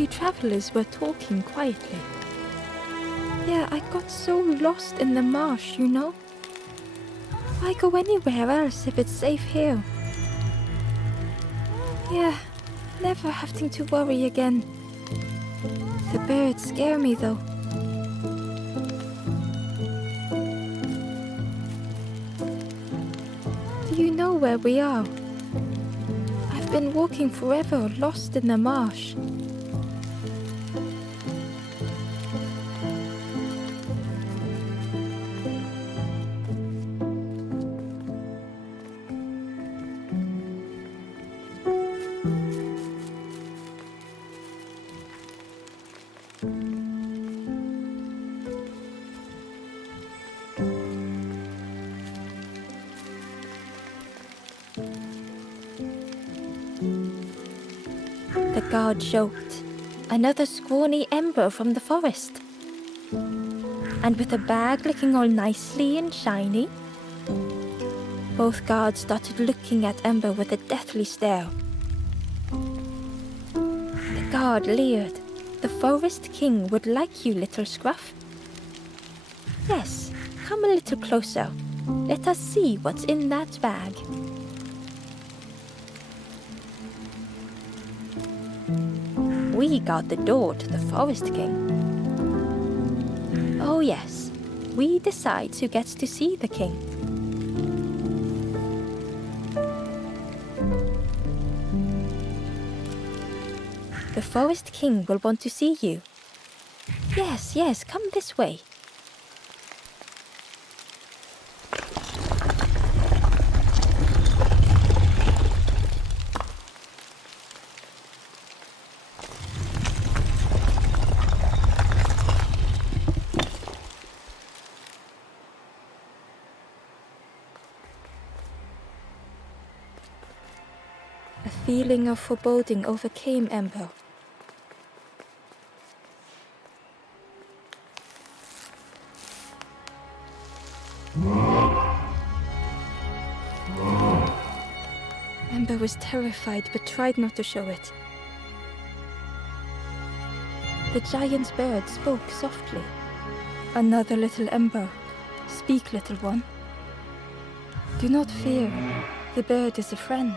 two travelers were talking quietly. Yeah, I got so lost in the marsh, you know? Why go anywhere else if it's safe here? Yeah, never having to worry again. The birds scare me though. Do you know where we are? I've been walking forever, lost in the marsh. The guard joked. Another scrawny ember from the forest. And with a bag looking all nicely and shiny. Both guards started looking at Ember with a deathly stare. The guard leered. The Forest King would like you, little scruff. Yes, come a little closer. Let us see what's in that bag. We guard the door to the Forest King. Oh yes, we decide who gets to see the king. The Forest King will want to see you. Yes, yes, come this way. A feeling of foreboding overcame Ember. Ember was terrified but tried not to show it. The giant bird spoke softly. Another little Ember. Speak, little one. Do not fear. The bird is a friend.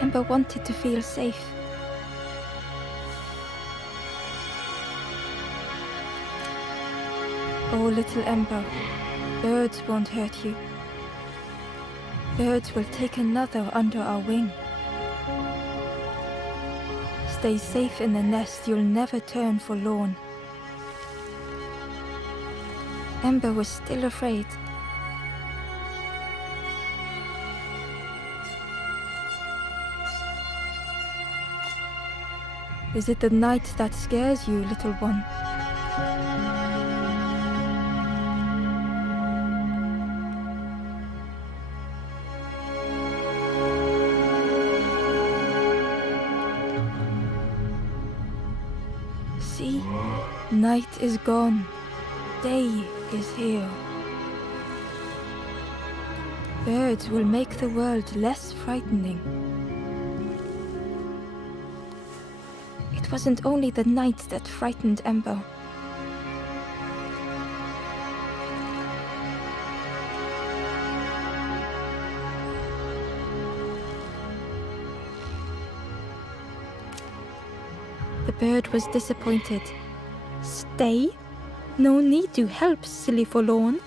Ember wanted to feel safe. Oh, little Ember, birds won't hurt you. Birds will take another under our wing. Stay safe in the nest, you'll never turn forlorn. Ember was still afraid. Is it the night that scares you, little one? See, night is gone. Day is here. Birds will make the world less frightening. It wasn't only the night that frightened Ember. The bird was disappointed. Stay? No need to help, silly forlorn.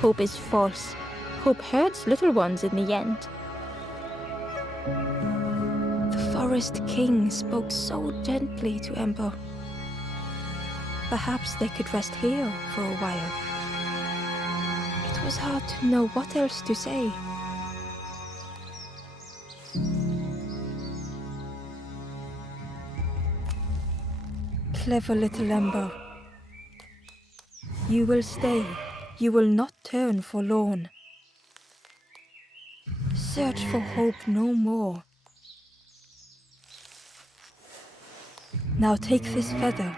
Hope is false. Hope hurts little ones in the end. The Forest King spoke so gently to Ember. Perhaps they could rest here for a while. It was hard to know what else to say. Clever little Ember. You will stay. You will not turn forlorn. Search for hope no more. Now take this feather.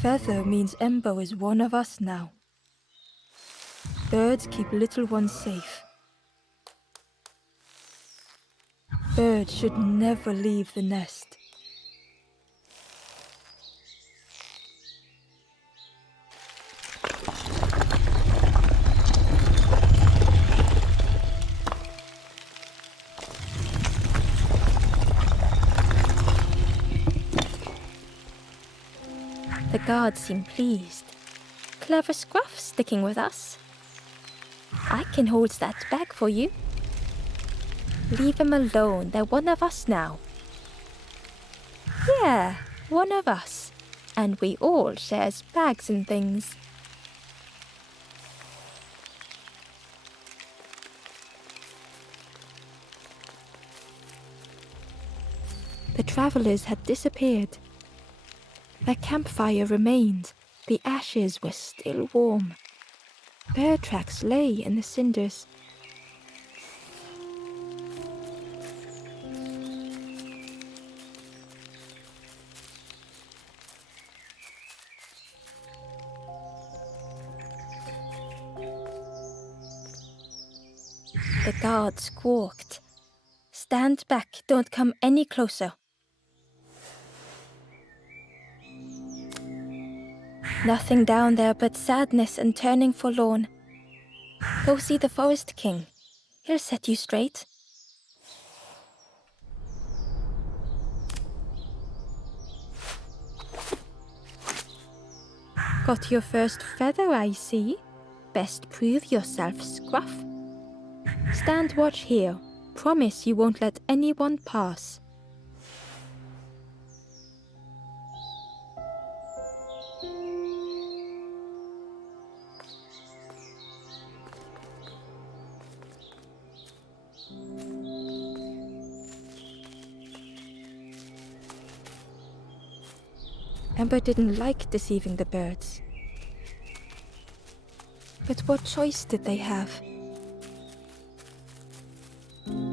Feather means Ember is one of us now. Birds keep little ones safe. Birds should never leave the nest. The guards seem pleased. Clever Scruff sticking with us. I can hold that bag for you. Leave him alone, they're one of us now. Yeah, one of us. And we all shares bags and things. The travelers had disappeared. Their campfire remained. The ashes were still warm. Bear tracks lay in the cinders. The guard squawked. Stand back, don't come any closer. Nothing down there but sadness and turning forlorn. Go see the Forest King. He'll set you straight. Got your first feather, I see. Best prove yourself, Scruff. Stand watch here. Promise you won't let anyone pass. Ember didn't like deceiving the birds. But what choice did they have?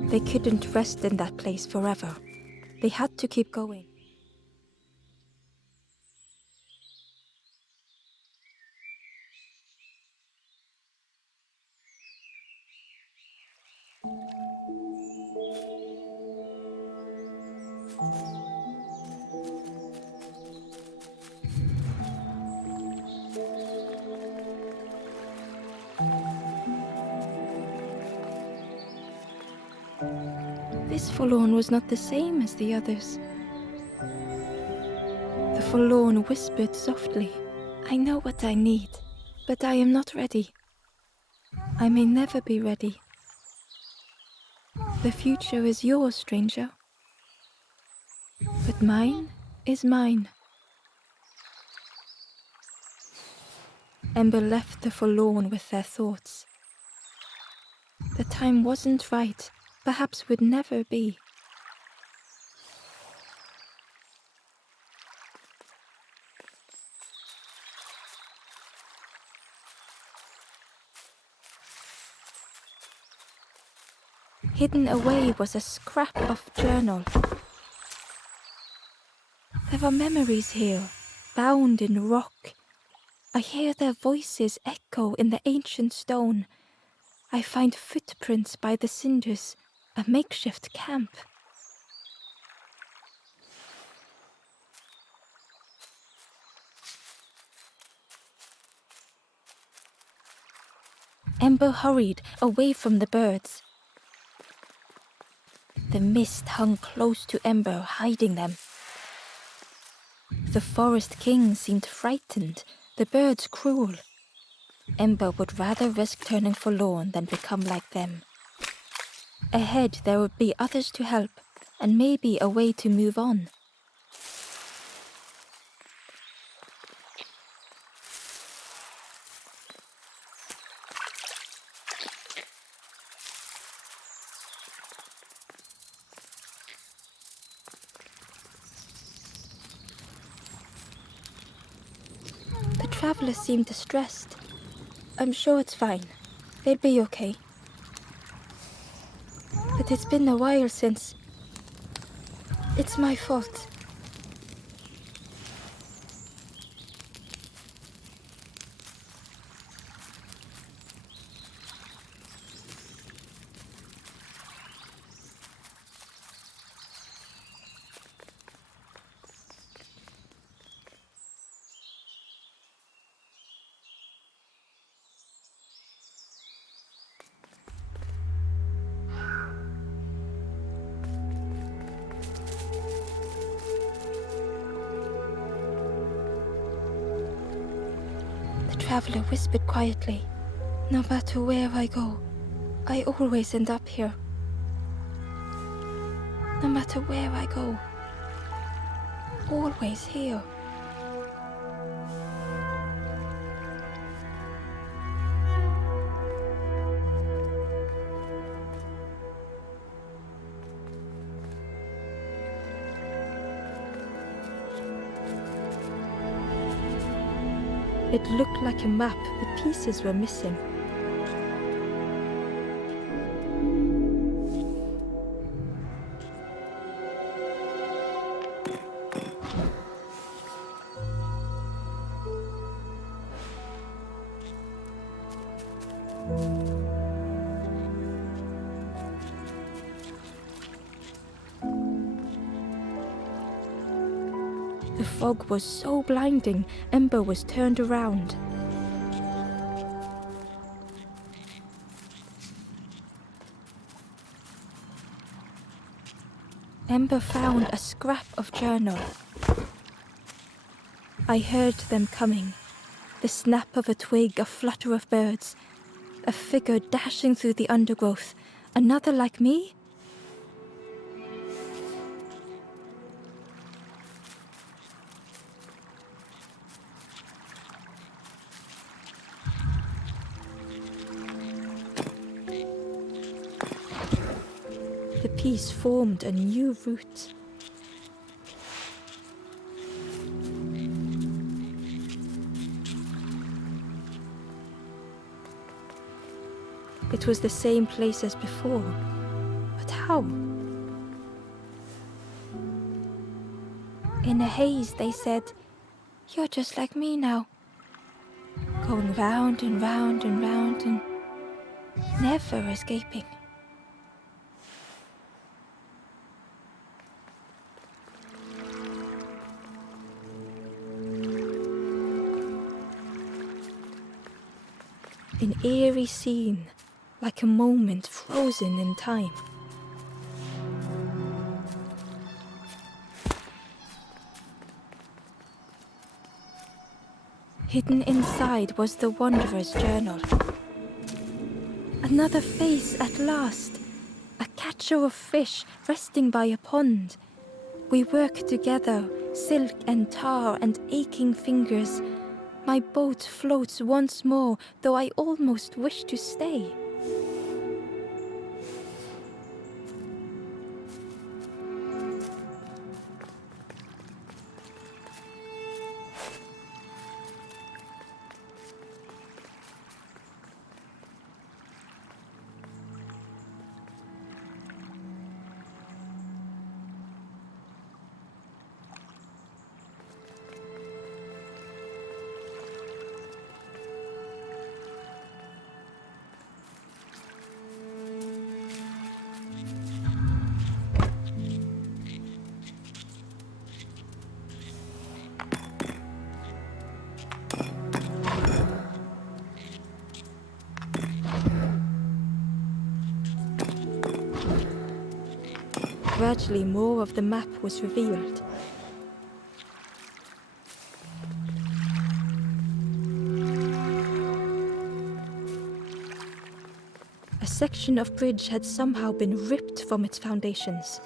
They couldn't rest in that place forever. They had to keep going. This forlorn was not the same as the others. The forlorn whispered softly, I know what I need, but I am not ready. I may never be ready. The future is yours, stranger. But mine is mine. Ember left the forlorn with their thoughts. The time wasn't right, perhaps would never be. Hidden away was a scrap of journal. There are memories here, bound in rock. I hear their voices echo in the ancient stone. I find footprints by the cinders, a makeshift camp. Ember hurried away from the birds. The mist hung close to Ember, hiding them. The Forest King seemed frightened, the birds cruel. Ember would rather risk turning forlorn than become like them. Ahead there would be others to help, and maybe a way to move on. The travelers seemed distressed. I'm sure it's fine. They'll be okay. But it's been a while since... It's my fault. traveler whispered quietly, "No matter where I go, I always end up here. No matter where I go, always here." It looked like a map, but pieces were missing. The fog was so blinding, Ember was turned around. Ember found a scrap of journal. I heard them coming. The snap of a twig, a flutter of birds, a figure dashing through the undergrowth. Another like me? The piece formed a new route. It was the same place as before. But how? In a haze, they said, "You're just like me now." Going round and round and round and never escaping. An eerie scene, like a moment frozen in time. Hidden inside was the Wanderer's journal. Another face at last. A catcher of fish resting by a pond. We work together, silk and tar and aching fingers. My boat floats once more, though I almost wish to stay. Gradually, more of the map was revealed. A section of bridge had somehow been ripped from its foundations.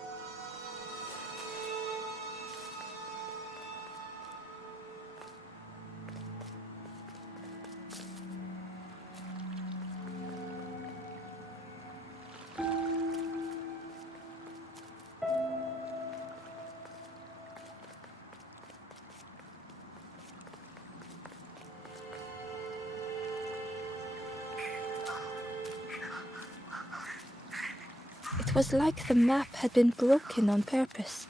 It was like the map had been broken on purpose.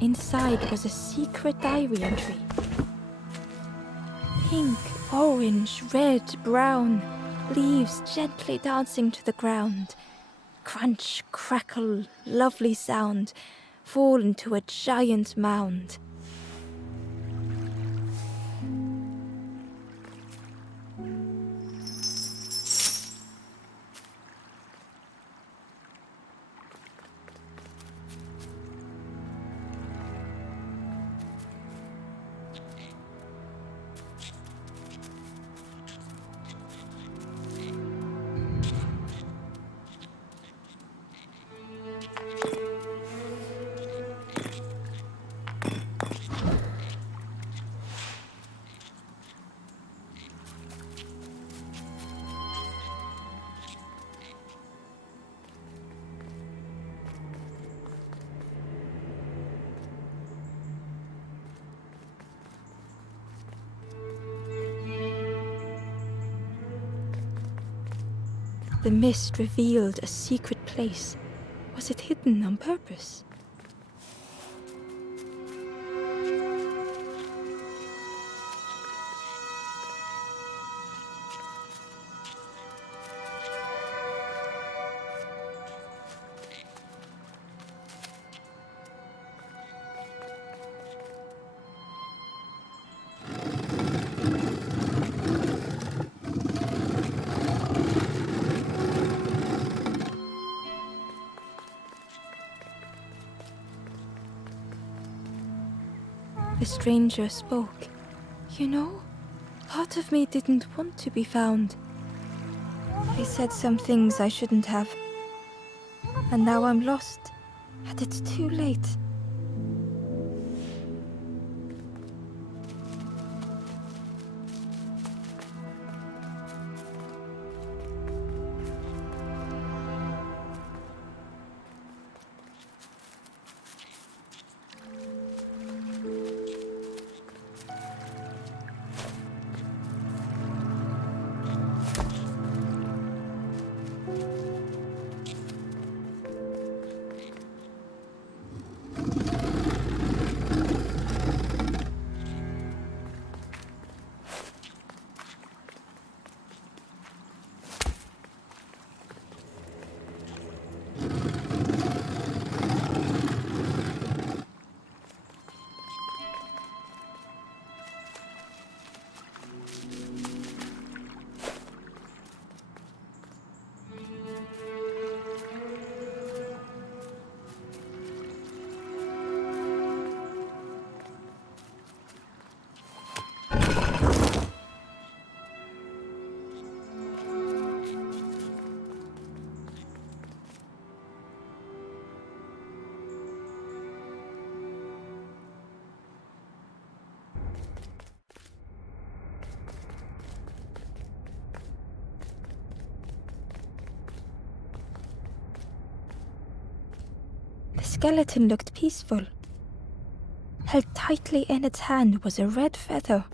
Inside was a secret diary entry. Pink, orange, red, brown, leaves gently dancing to the ground. Crunch, crackle, lovely sound, fall into a giant mound. The mist revealed a secret place. Was it hidden on purpose? The stranger spoke. You know, part of me didn't want to be found. I said some things I shouldn't have. And now I'm lost, and it's too late. The skeleton looked peaceful. Held tightly in its hand was a red feather.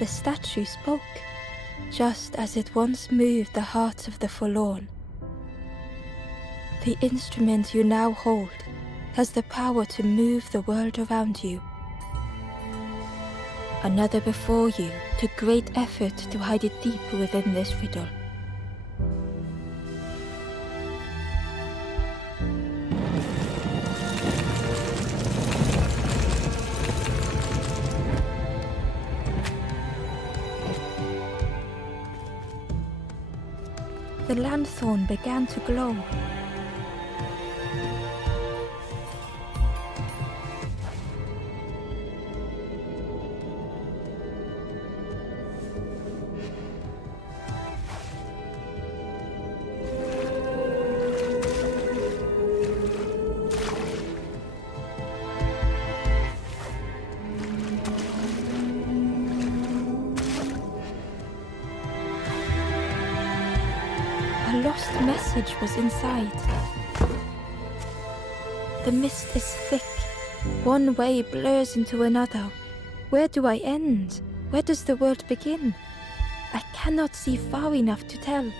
The statue spoke, just as it once moved the hearts of the forlorn. The instrument you now hold has the power to move the world around you. Another before you took great effort to hide it deep within this riddle. The lanthorn began to glow. message was inside. The mist is thick. One way blurs into another. Where do I end? Where does the world begin? I cannot see far enough to tell.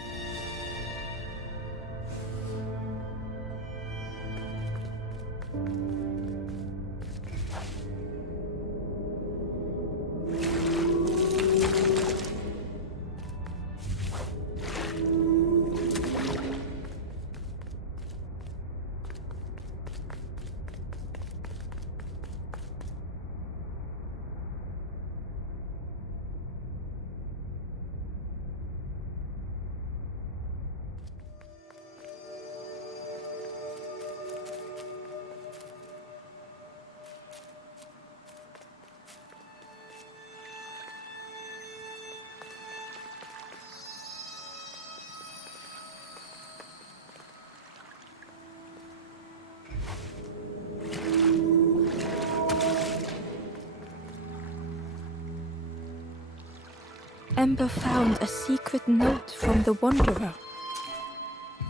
Ember found a secret note from the Wanderer.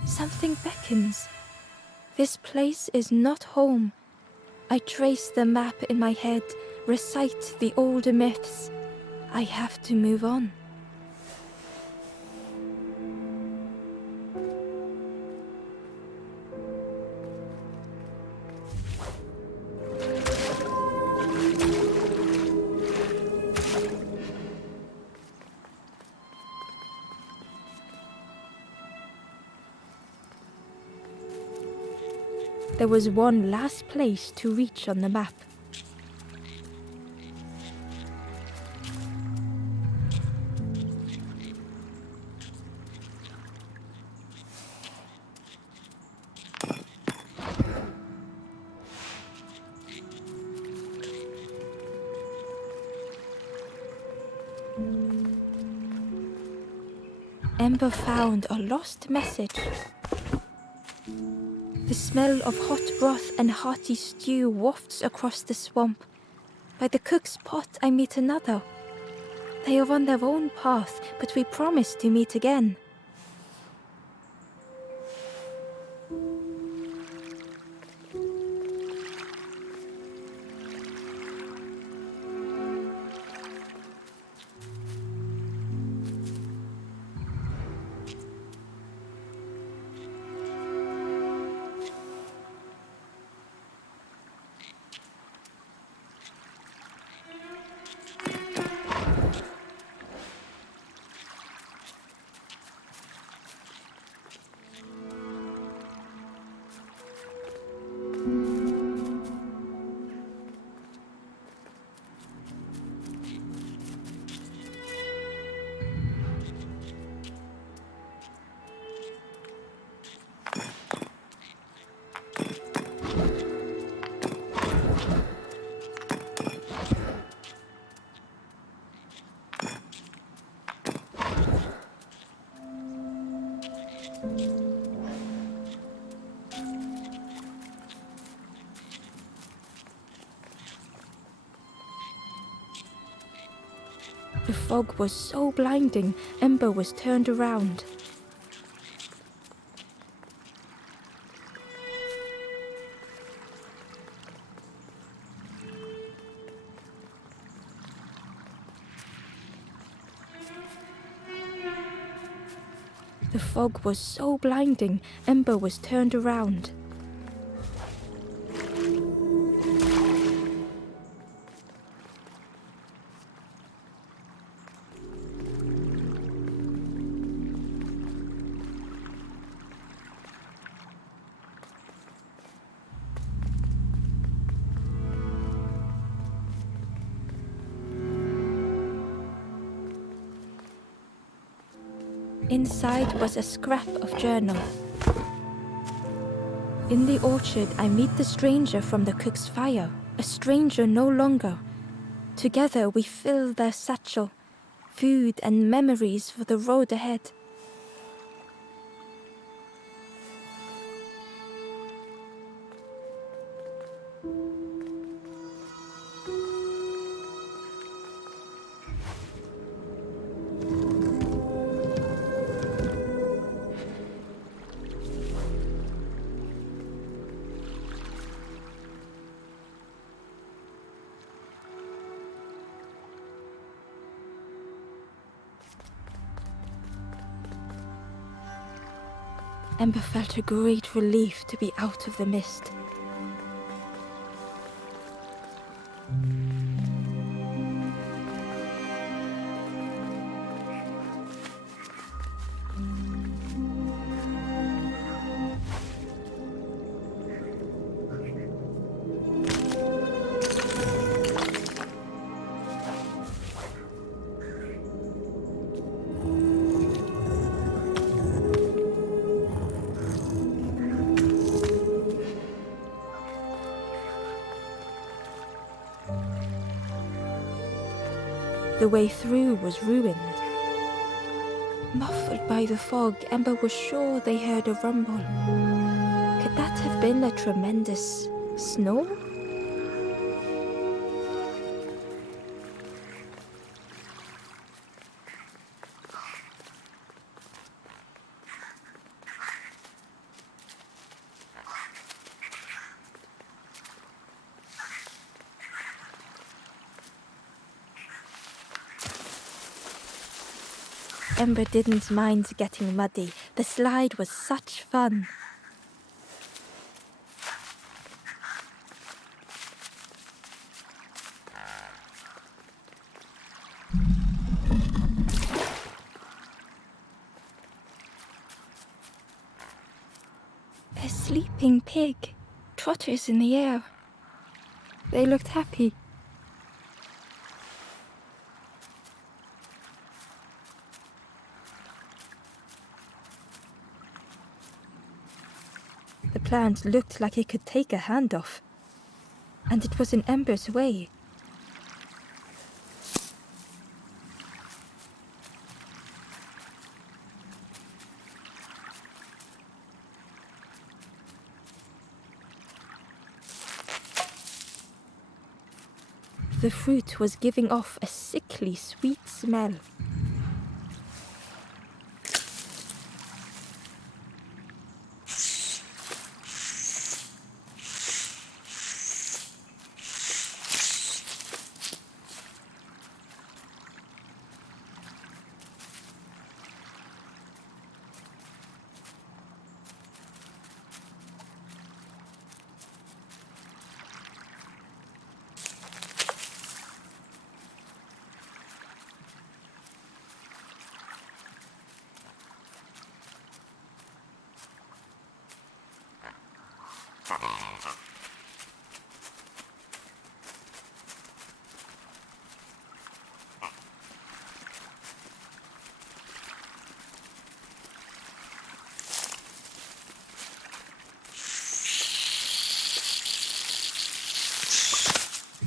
Something beckons. This place is not home. I trace the map in my head, recite the older myths. I have to move on. There was one last place to reach on the map. Ember found a lost message. The smell of hot broth and hearty stew wafts across the swamp. By the cook's pot I meet another. They are on their own path, but we promise to meet again. The fog was so blinding, Ember was turned around. The fog was so blinding, Ember was turned around. Inside was a scrap of journal. In the orchard, I meet the stranger from the cook's fire, a stranger no longer. Together we fill their satchel, food and memories for the road ahead. Ember felt a great relief to be out of the mist. The way through was ruined. Muffled by the fog, Ember was sure they heard a rumble. Could that have been a tremendous snore? Ember didn't mind getting muddy. The slide was such fun. A sleeping pig, trotters in the air. They looked happy. The plant looked like it could take a hand off, and it was in Ember's way. The fruit was giving off a sickly sweet smell.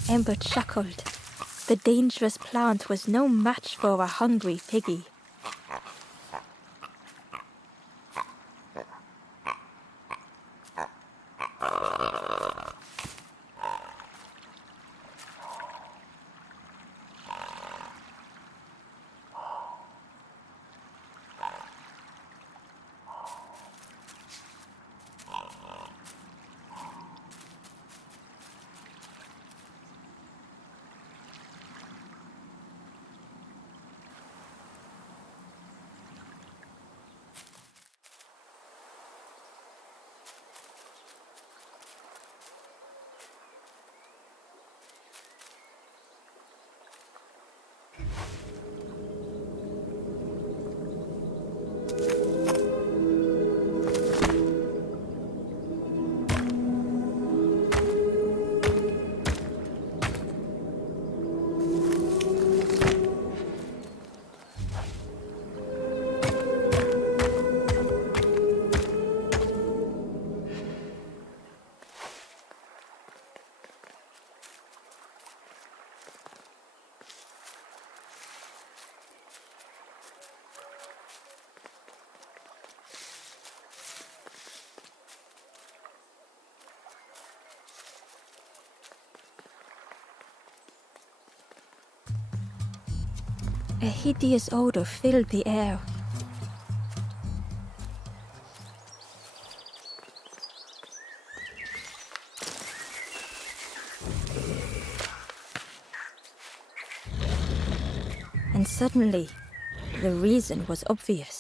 Ember chuckled. The dangerous plant was no match for a hungry piggy. A hideous odor filled the air. And suddenly, the reason was obvious.